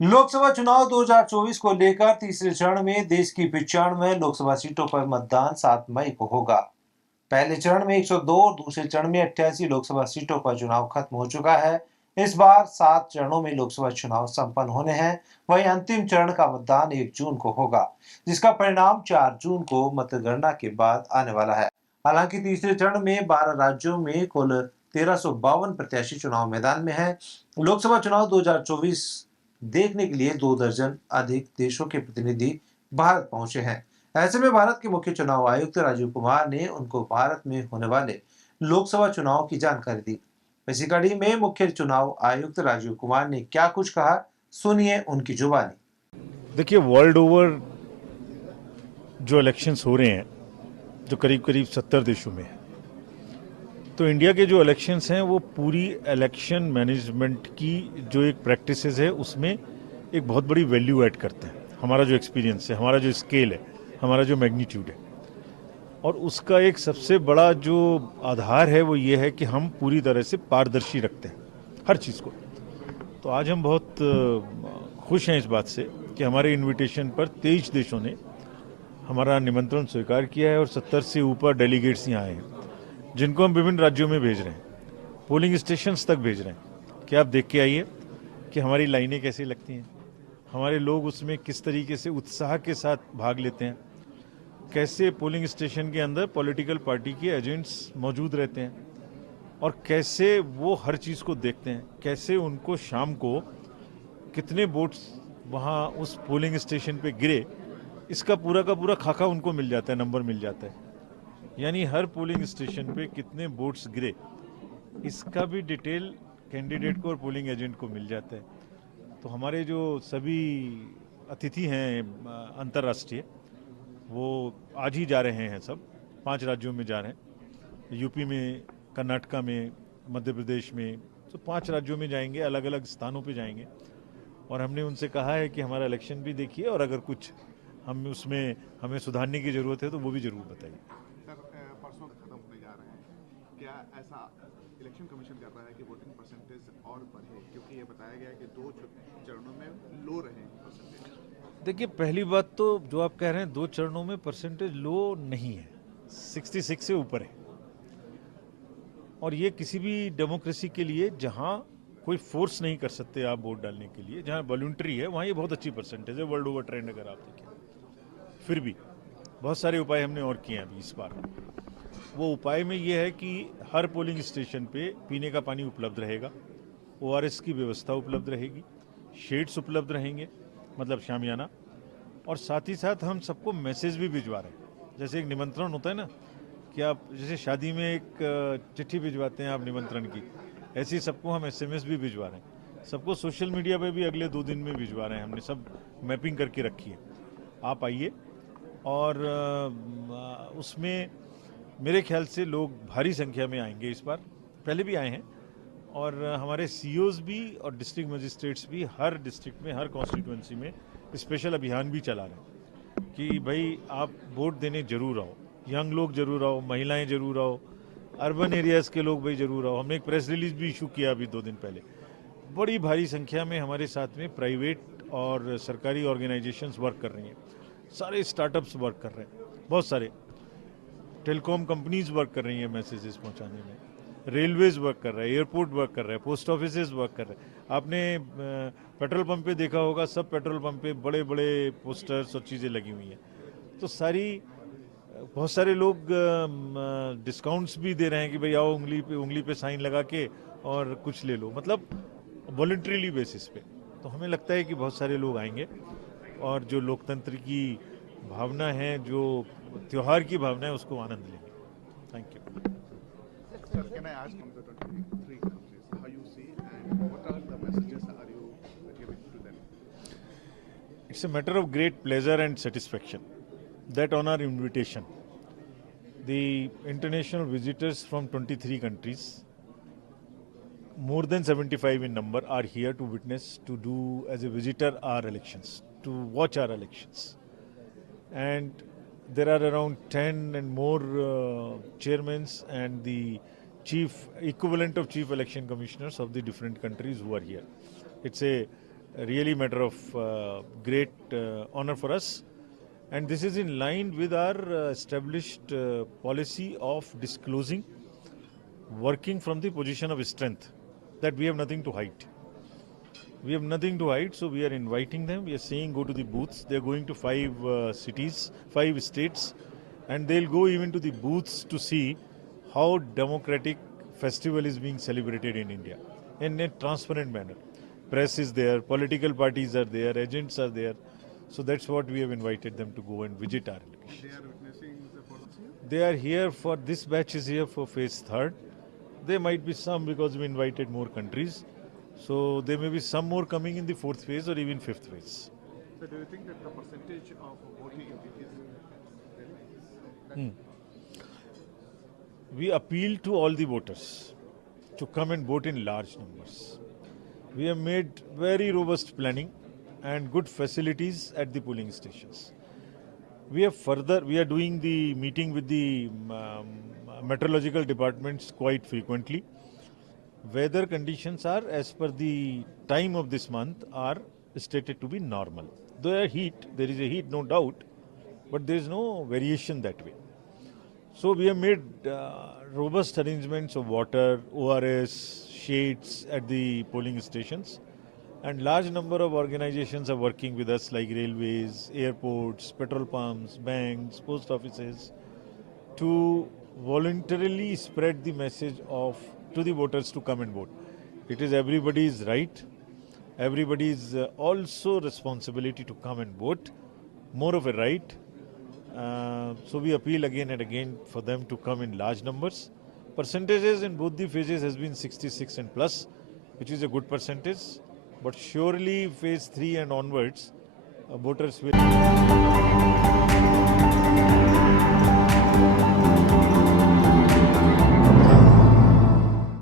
लोकसभा चुनाव 2024 को लेकर तीसरे चरण में देश की 95 लोकसभा सीटों पर मतदान 7 मई को होगा। पहले चरण में 102 और दूसरे चरण में 88 लोकसभा सीटों पर चुनाव खत्म हो चुका है। इस बार 7 चरणों में लोकसभा चुनाव संपन्न होने हैं। वहीं अंतिम चरण का मतदान 1 जून को होगा, जिसका परिणाम 4 जून को मतगणना के बाद आने वाला है। हालांकि तीसरे चरण में 12 राज्यों में कुल 1352 प्रत्याशी चुनाव मैदान में हैं। लोकसभा चुनाव 2024 देखने के लिए 2 दर्जन अधिक देशों के प्रतिनिधि भारत पहुंचे हैं। ऐसे में भारत के मुख्य चुनाव आयुक्त राजीव कुमार ने उनको भारत में होने वाले लोकसभा चुनाव की जानकारी दी। इसी कड़ी में मुख्य चुनाव आयुक्त राजीव कुमार ने क्या कुछ कहा, सुनिए उनकी जुबानी। देखिए, वर्ल्ड ओवर जो इलेक्शंस हो रहे हैं, जो करीब करीब 70 देशों में है, तो इंडिया के जो इलेक्शंस हैं वो पूरी इलेक्शन मैनेजमेंट की जो एक प्रैक्टिसेस है उसमें एक बहुत बड़ी वैल्यू ऐड करते हैं। हमारा जो एक्सपीरियंस है, हमारा जो स्केल है, हमारा जो मैग्नीट्यूड है, और उसका एक सबसे बड़ा जो आधार है वो ये है कि हम पूरी तरह से पारदर्शी रखते हैं हर चीज़ को। तो आज हम बहुत खुश हैं इस बात से कि हमारे इनविटेशन पर 23 देशों ने हमारा निमंत्रण स्वीकार किया है और 70 से ऊपर डेलीगेट्स यहाँ आए हैं, जिनको हम विभिन्न राज्यों में भेज रहे हैं, पोलिंग स्टेशंस तक भेज रहे हैं कि आप देख के आइए कि हमारी लाइनें कैसी लगती हैं, हमारे लोग उसमें किस तरीके से उत्साह के साथ भाग लेते हैं, कैसे पोलिंग स्टेशन के अंदर पॉलिटिकल पार्टी के एजेंट्स मौजूद रहते हैं और कैसे वो हर चीज़ को देखते हैं, कैसे उनको शाम को कितने वोट्स वहाँ उस पोलिंग स्टेशन पे गिरे, इसका पूरा का पूरा खाका उनको मिल जाता है, नंबर मिल जाता है। यानी हर पोलिंग स्टेशन पे कितने वोट्स गिरे, इसका भी डिटेल कैंडिडेट को और पोलिंग एजेंट को मिल जाता है। तो हमारे जो सभी अतिथि हैं अंतर्राष्ट्रीय, वो आज ही जा रहे हैं, सब 5 राज्यों में जा रहे हैं, यूपी में, कर्नाटका में, मध्य प्रदेश में, तो 5 राज्यों में जाएंगे, अलग अलग स्थानों पे जाएंगे। और हमने उनसे कहा है कि हमारा इलेक्शन भी देखिए और अगर कुछ हम उसमें हमें सुधारने की ज़रूरत है तो वो भी ज़रूर बताइए। सर, परसों खत्म होने जा रहे हैं, क्या ऐसा इलेक्शन कमीशन कर रहा है कि वोटिंग परसेंटेज और बढ़े, क्योंकि ये बताया गया है कि 2 चरणों में लो रहे परसेंटेज? देखिए, पहली बात तो जो आप कह रहे हैं 2 चरणों में परसेंटेज लो नहीं है, 66 से ऊपर है। और ये किसी भी डेमोक्रेसी के लिए जहाँ कोई फोर्स नहीं कर सकते आप वोट डालने के लिए, जहाँ वॉलंटरी है, वहाँ ये बहुत अच्छी परसेंटेज है वर्ल्ड ओवर ट्रेंड अगर आप देखें। फिर भी बहुत सारे उपाय हमने और किए हैं अभी इस बार। वो उपाय में ये है कि हर पोलिंग स्टेशन पे पीने का पानी उपलब्ध रहेगा, ORS की व्यवस्था उपलब्ध रहेगी, शेड्स उपलब्ध रहेंगे, मतलब शामियाना, और साथ ही साथ हम सबको मैसेज भी भिजवा रहे हैं। जैसे एक निमंत्रण होता है ना कि आप जैसे शादी में एक चिट्ठी भिजवाते हैं आप निमंत्रण की, ऐसे ही सबको हम SMS भी भिजवा रहे हैं। सबको सोशल मीडिया पे भी अगले 2 दिन में भिजवा रहे हैं, हमने सब मैपिंग करके रखी है। आप आइए और उसमें मेरे ख्याल से लोग भारी संख्या में आएंगे इस बार, पहले भी आए हैं। और हमारे CEOs भी और डिस्ट्रिक्ट मजिस्ट्रेट्स भी हर डिस्ट्रिक्ट में, हर कॉन्स्टिट्यूंसी में स्पेशल अभियान भी चला रहे हैं कि भाई आप वोट देने जरूर आओ, यंग लोग जरूर आओ, महिलाएं जरूर आओ, अर्बन एरियाज़ के लोग भाई जरूर आओ। हमने एक प्रेस रिलीज भी इशू किया अभी 2 दिन पहले। बड़ी भारी संख्या में हमारे साथ में प्राइवेट और सरकारी ऑर्गेनाइजेशंस वर्क कर रही हैं, सारे स्टार्टअप्स वर्क कर रहे हैं, बहुत सारे टेलीकॉम कंपनीज वर्क कर रही हैं मैसेजेस पहुंचाने में, रेलवेज वर्क कर रहा है, एयरपोर्ट वर्क कर रहा है, पोस्ट ऑफिसेज वर्क कर रहे हैं। आपने पेट्रोल पंप पे देखा होगा, सब पेट्रोल पंप पे बड़े बड़े पोस्टर्स और चीज़ें लगी हुई हैं। तो सारी बहुत सारे लोग डिस्काउंट्स भी दे रहे हैं कि भाई आओ, उंगली पे साइन लगा के और कुछ ले लो, मतलब वॉलंटरीली बेसिस पे। तो हमें लगता है कि बहुत सारे लोग आएंगे और जो लोकतंत्र की भावना है, जो त्यौहार की भावना है, उसको आनंद लेंगे। Thank you. Sir, can I ask from the 23 countries how you see and what are the messages are you giving to them? It's a matter of great pleasure and satisfaction that on our invitation, the international visitors from 23 countries, more than 75 in number, are here to witness, to do as a visitor our elections, to watch our elections. And there are around 10 and more chairmen and the chief equivalent of chief election commissioners of the different countries who are here. It's a really matter of great honor for us. And this is in line with our established policy of disclosing, working from the position of strength, that we have nothing to hide. We have nothing to hide, so we are inviting them. We are saying go to the booths. They are going to 5 cities, 5 states, and they'll go even to the booths to see how democratic festival is being celebrated in India in a transparent manner. Press is there, political parties are there, agents are there. So that's what we have invited them to go and visit our location. They are witnessing the policy. They are here for, this batch is here for phase 3rd. There might be some because we invited more countries. So there may be some more coming in the 4th phase or even 5th phase. So do you think that the percentage of voting is We appeal to all the voters to come and vote in large numbers. We have made very robust planning and good facilities at the polling stations. We are doing the meeting with the meteorological departments quite frequently. Weather conditions are, as per the time of this month, are stated to be normal. There is a heat, no doubt, but there is no variation that way. So we have made robust arrangements of water, ORS, shades at the polling stations, and large number of organizations are working with us, like railways, airports, petrol pumps, banks, post offices, to voluntarily spread the message to the voters to come and vote. It is everybody's right, everybody's also responsibility to come and vote, more of a right. So we appeal again and again for them to come in large numbers. Percentages in both the phases has been 66 and plus, which is a good percentage. But surely phase 3 and onwards, voters will...